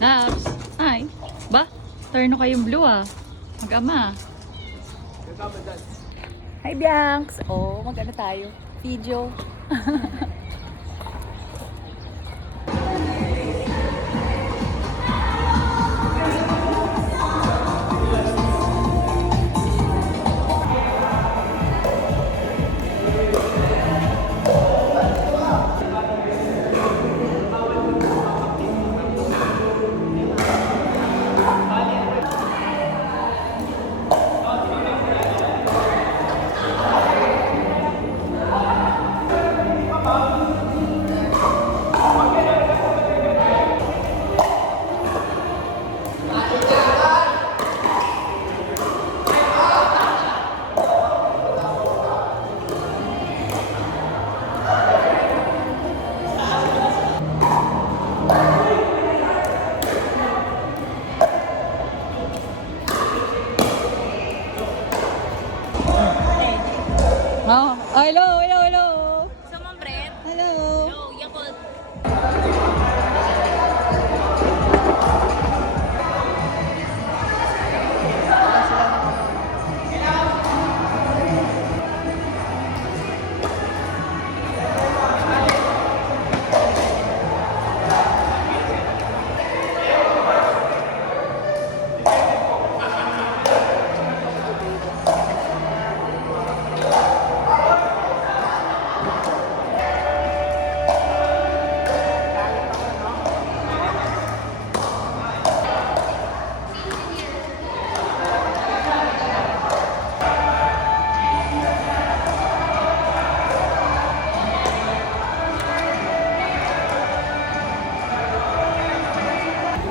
Labs. Ay. Ba? Turno kayong blue ah. Mag-ama. Hi, Bianx. Oh, mag-ano tayo? Video. Oh, hello, hello, hello. Someone bread? Hello. No, Yakult.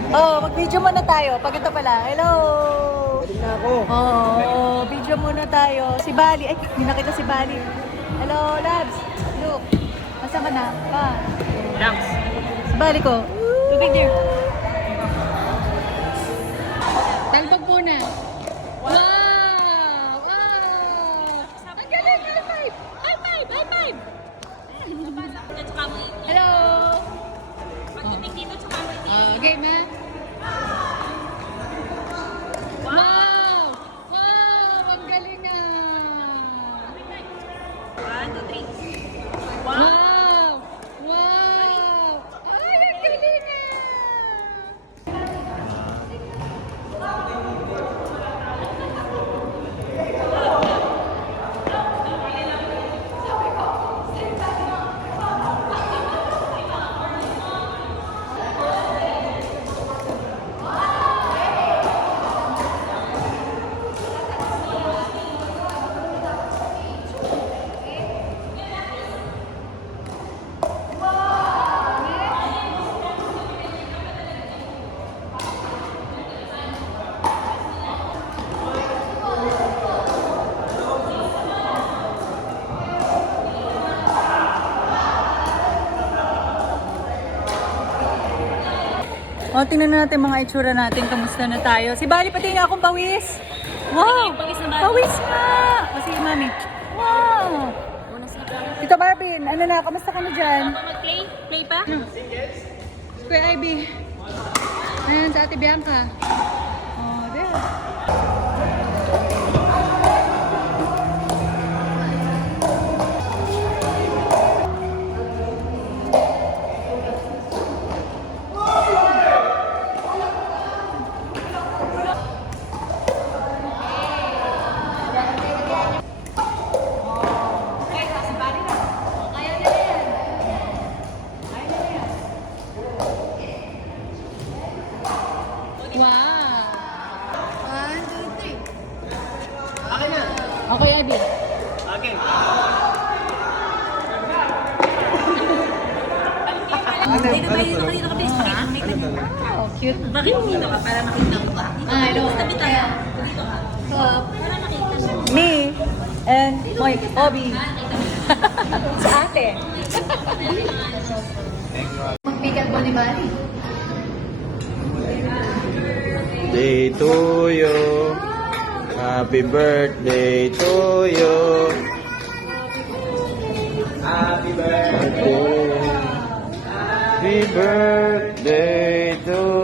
Oh, mag-video muna tayo. Pag ito pala. Hello. Ako. Oh, video muna tayo. Si Bali. Ay, hindi na kita si Bali. Hello, Labs. Look. Masa ka na? Pa. Labs. Si Bali ko. Tubig there. Talbog muna. Wow! Wow! Ang galing! High five! High five! High five! Hello! Pagdating dito, tsaka mo iti. Game na? Wow! Wow! Ang galing na! 1, 2, 3. Wow! Wow! Ay, ang galing na! O, tingnan na natin mga itsura natin. Kamusta na tayo? Si Bali, pati nga akong pawis. Wow! Pawis na ba? Pawis nga! O, sige, mami. Wow! Tito Barbin, ano na? Kamusta ka na dyan? Mag-play? Play pa? Kuya Ivy. Ayan, sa Ate Bianca. Oh, there. Okay, Ivy. Okay. Dito ba dito ka dito ka please? Pakita mo dito. Oh, cute. Bakit dito ka? Para makita ko ba? Hello. Tabi tayo. Dito ka. Para makita siya. Me and my Obi. Sa ate. Mag-pick up ni Bali. Day to you. Happy birthday to you. Happy birthday. Happy birthday to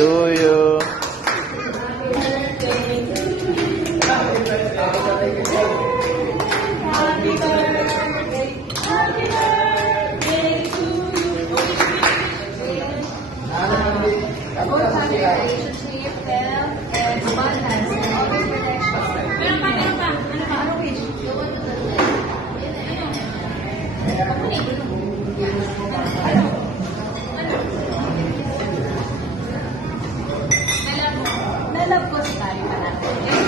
to you. Nalab ko si Kari pa natin.